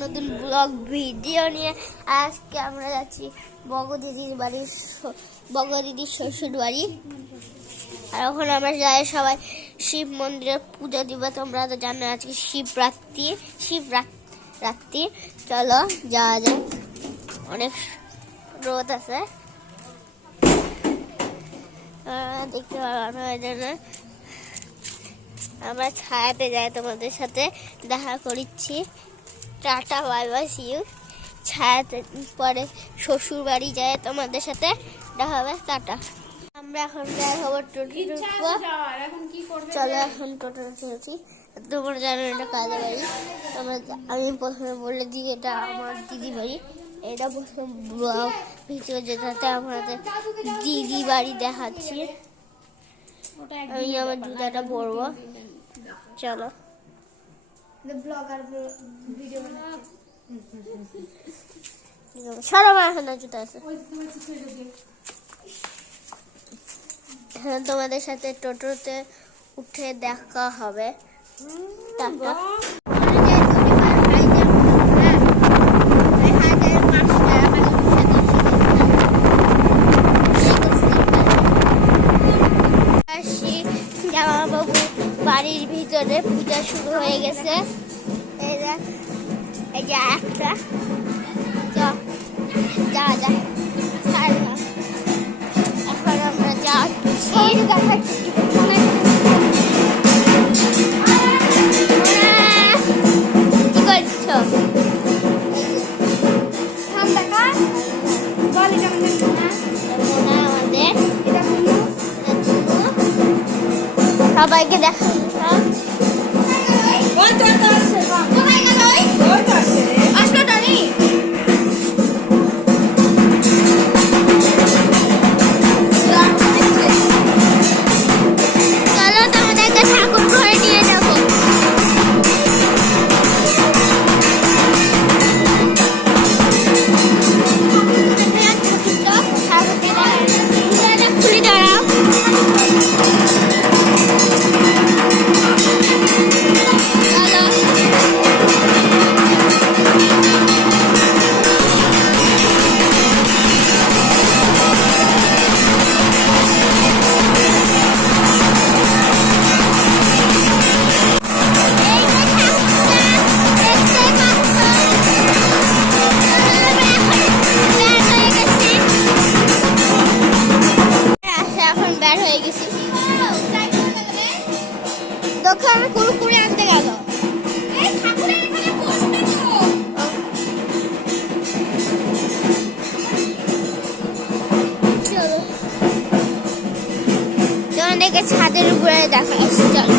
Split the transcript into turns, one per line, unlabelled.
নতুন blog video নিয়ে আজকে আমরা যাচ্ছি বগ দিদির বাড়ির বগ দিদির শ্বশুর বাড়ি। আর ওখানে আমরা যাই সবাই শিব মন্দিরে পুজো দিব। তোমরা তো জানো আজকে শিবরাত্রি শিবরাত্রি। চলো যাওয়া যাক। অনেক রোদ আছে। দেখতে জন্য আমরা ছায়াতে যাই তোমাদের সাথে। দেখা করিচ্ছি। Tata bye bye see you ছায়াতে পরে শ্বশুর বাড়ি যায় তোমাদের সাথে দেখা হবে টাটা। আমরা এখন যাই খবর টোটো চলো এখন টোটো চলছি তোমরা জানো এটা কাজে বাড়ি। তোমরা আমি প্রথমে বলে দিই এটা আমার দিদি বাড়ি। এটা প্রথম ভিডিও যেটাতে আমাদের দিদি বাড়ি দেখাচ্ছি। আমি আমার জুতাটা পরবো। চলো। জুতা আছে। হ্যাঁ তোমাদের সাথে টোটোতে উঠে দেখা হবে। টাটা বাড়ির ভিতরে পূজা শুরু হয়ে গেছে এই দেখ এই যে একটা যা যা যা ছাড় না। এখন আমরা যাচ্ছি কি করছ মোনা আমাদের এটা তুনু। সবাইকে দোকানে কুরকুরে আনতে গেল। তোমাদেরকে ছাদের উপরে দেখা চলো।